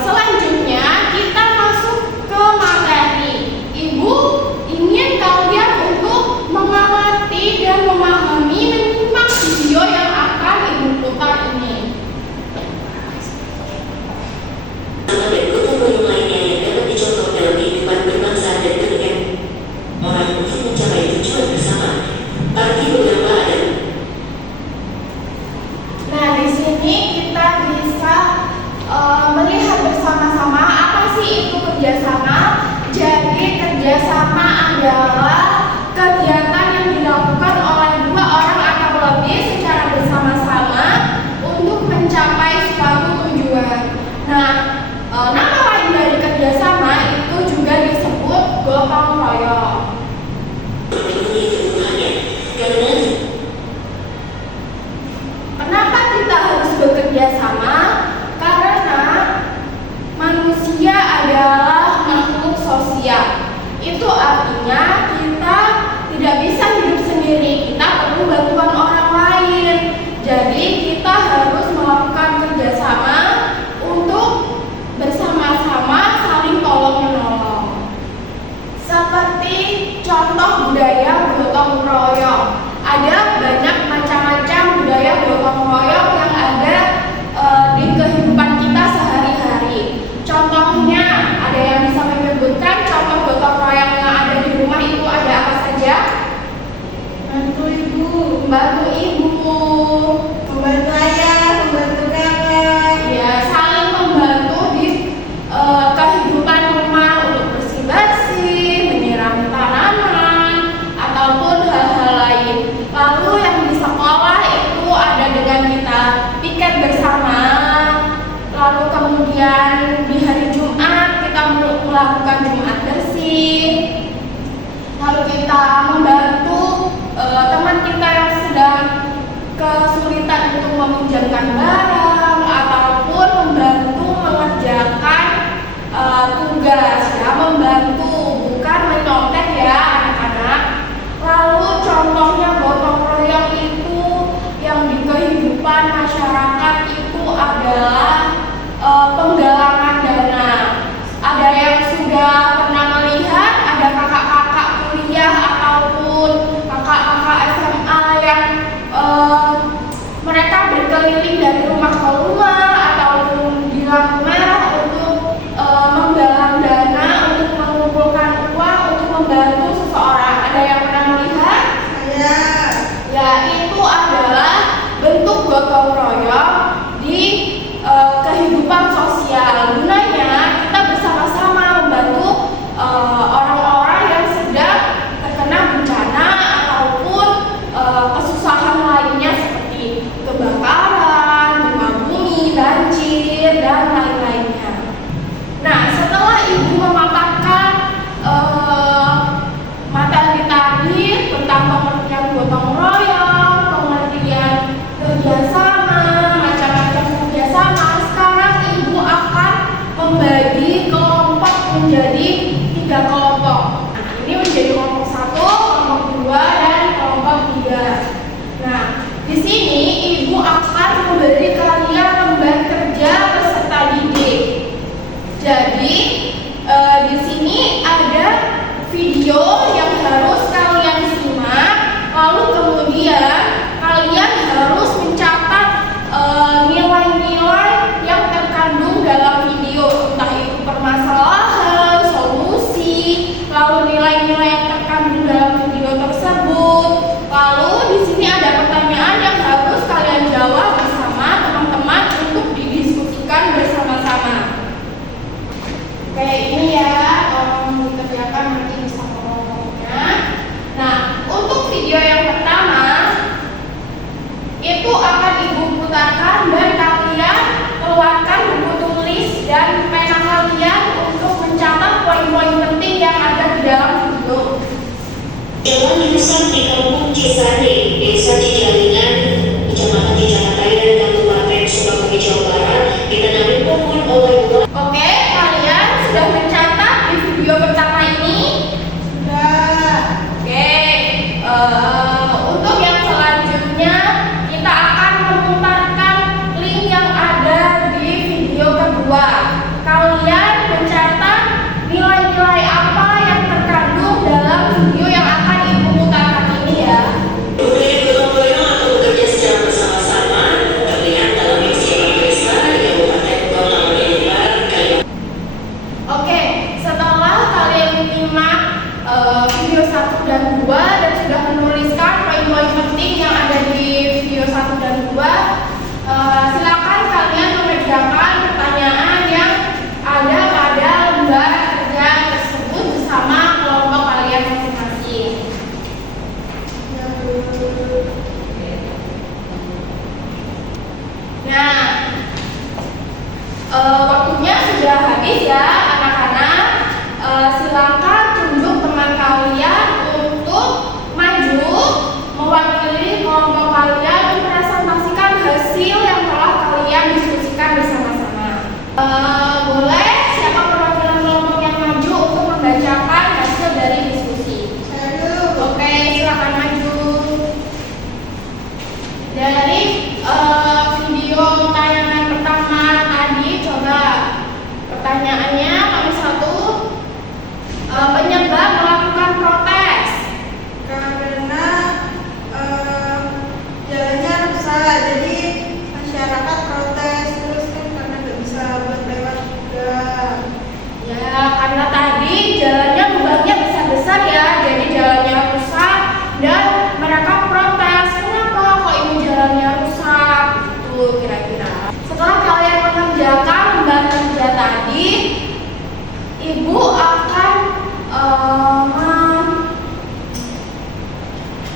Selanjutnya kita masuk ke materi. Ibu ingin kalian untuk mengamati dan memahami menyimak video yang akan Ibu putar ini. Dan gotong-royong lainnya yang dapat dicontoh dalam kehidupan berbangsa dan bernegara. Orang untuk mencapai tujuan bersama. Arti beberapa ada. Nah, di sini kita bisa melihat bersama-sama apa sih itu kerjasama. Jadi kerjasama adalah kegiatan yang dilakukan oleh dua orang atau lebih secara bersama-sama untuk mencapai suatu tujuan. Nah, nama lain dari kerjasama itu juga disebut gotong royong. Kenapa kita harus bekerja sama? Karena manusia adalah makhluk sosial. Itu artinya kita tidak bisa hidup sendiri. Kita perlu bantuan orang lain. Jadi kita harus melakukan kerjasama untuk bersama-sama saling tolong-menolong. Seperti contoh budaya gotong royong. Ada banyak macam-macam budaya gotong royong yang ada di kehidupan kita sehari-hari. Contohnya, ada yang bisa menyebutkan contoh gotong royong yang ada di rumah itu ada apa saja? Bantu ibu, Membantu ibu, membantu ayah, membantu kakak. ya saling membantu di kehidupan rumah untuk bersih-bersih, menyirami tanaman, ataupun hal-hal lain. Lalu yang di sekolah itu ada dengan kita piket bersama. Lalu kemudian di hari Jumat kita melakukan Jumat bersih. Lalu kita membantu teman kita yang sedang kesulitan untuk meminjamkan barang ataupun membantu mengerjakan tugas, ya, membantu, bukan menyontek ya anak-anak. Lalu contohnya gotong royong itu yang di kehidupan masyarakat itu adalah penggalangan dana. Ada yang sudah pernah melihat, ada kakak-kakak kuliah ataupun kakak-kakak SMA yang mereka berkeliling dari rumah ke rumah ataupun di lampu merah untuk menggalang dana, untuk mengumpulkan uang untuk membantu seseorang. Ada yang pernah melihat? Saya. Ya, itu adalah bentuk gotong royong di kehidupan sosial. Gunanya kita bersama-sama membantu orang-orang yang sedang terkena bencana ataupun kesusahan lainnya seperti kebakaran, gempa bumi, banjir, dan lain-lainnya. Nah, setelah ibu memaparkan materi tadi tentang pengertian gotong royong, pengertian kerjasama, macam-macam kerjasama, sekarang ibu akan membagi kelompok menjadi 3 kelompok. Nah, ini menjadi kelompok 1, kelompok 2, dan kelompok 3. Nah, di sini ibu akan memberi kalian lembar kerja peserta didik. Jadi di sini ada video yang harus kalian simak, lalu kemudian kalian harus mencatat nilai-nilai yang terkandung dalam video, entah itu permasalahan, solusi, lalu nilai-nilai yang terkandung dalam video tersebut. Lalu di sini ada pertanyaan yang harus kalian jawab bersama teman-teman untuk didiskusikan bersama-sama. Kayak ini ya, tolong dikerjakan nanti bisa kelompoknya. Nah, untuk video yang pertama itu akan ibu putarkan dan kalian keluarkan buku tulis dan pena kalian untuk mencatat poin-poin penting yang ada di dalam video. Jalan rusak di Kampung Cisarua, Desa Cijalingan, Kecamatan Cijanataya dan Kabupaten Sukabumi, Jawa Barat, ditanami pohon oleh Oke, kalian sudah mencatat di video pertama ini? Sudah. Oke, untuk yang selanjutnya kita akan memutarkan link yang ada di video kedua. kalian mencatat nilai-nilai apa yang terkandung dalam video yang akan Ibu putarkan ini ya. Budaya gotong royong atau bekerja secara bersama-sama terlihat dalam insiden desa di Kabupaten Kota Bagian Barat, Kalimantan. Oke, setelah kalian menyimak video 1 dan 2 dan sudah menuliskan poin-poin penting yang ada di video 1 dan 2, silakan kalian mengerjakan pertanyaan yang ada pada lembar kerja tersebut bersama kelompok kalian masing-masing. Nah, waktunya sudah habis ya anak-anak. Silakan tunjuk teman kalian untuk maju mewakili kelompok kalian mempresentasikan hasil yang telah kalian diskusikan bersama-sama. Boleh siapa perwakilan kelompok yang maju untuk membacakan hasil dari diskusi? Saya dulu. Oke, silakan maju. Dari video tayangan pertama tadi, coba pertanyaannya nomor 1, penyebab melakukan protes. Karena jalannya rusak, jadi masyarakat protes terus kan karena nggak bisa buat lewat juga. Ya, karena tadi jalannya lubangnya besar-besar ya, jadi jalannya rusak dan mereka protes. Kenapa kok ini jalannya rusak? Gitu kira-kira. Setelah kalian mengerjakan lembar kerja tadi, Ibu akan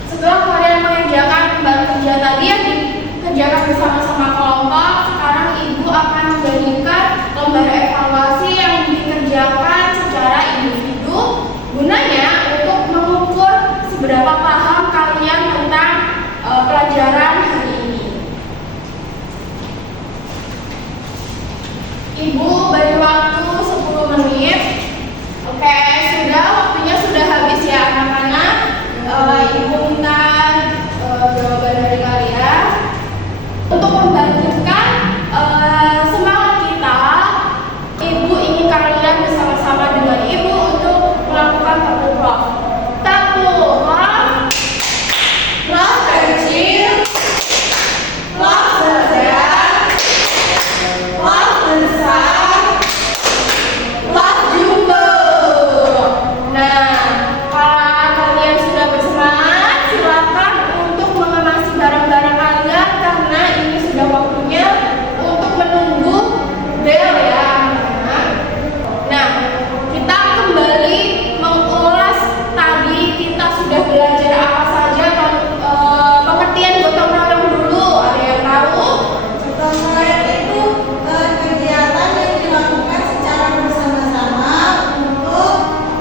setelah kalian mengerjakan lembar kerja tadi yang dikerjakan bersama-sama kelompok, sekarang Ibu akan memberikan lembar evaluasi yang dikerjakan secara individu, gunanya untuk mengukur seberapa paham kalian tentang pelajaran hari ini. Ibu beri waktu 10 menit. Oke, waktunya sudah habis ya anak-anak. Ibu minta jawaban dari kalian. Untuk membangkitkan semangat kita, Ibu ingin kalian bersama-sama dengan Ibu untuk melakukan satu vlog. Satu, vlog kecil, vlog sedang, vlog besar, vlog jumbo. Nah, kalau kalian sudah bersemangat, silakan untuk mengemasi barang-barang kalian karena ini sudah waktunya untuk menunggu bel ya anak-anak. Nah, kita kembali mengulas tadi kita sudah belajar apa saja. Pengertian gotong royong dulu, ada yang tahu? Gotong royong itu kegiatan yang dilakukan secara bersama-sama untuk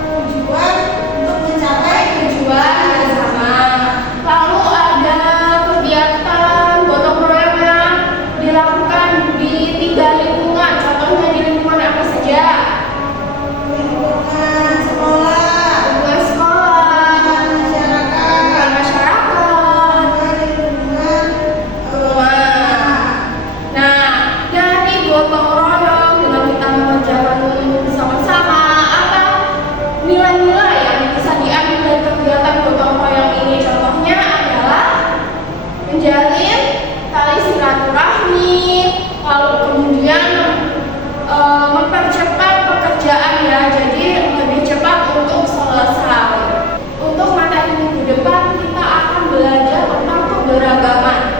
tujuan untuk mencapai Tujuan bersama. Lalu ada kegiatan gotong royong yang dilakukan di 3 lingkungan. Contohnya di lingkungan apa saja? lingkungan sekolah, Lingkungan sekolah, masyarakat, lingkungan masyarakat, lingkungan rumah. Nah, dari gotong royong dengan kita mengerjakan bersama-sama, apa nilai-nilai yang bisa diambil dari kegiatan gotong royong ini? Contohnya adalah menjalin tali silaturahmi, lalu kemudian mempercepat pekerjaan ya, jadi lebih cepat untuk selesai. Untuk materi minggu depan kita akan belajar tentang keberagaman.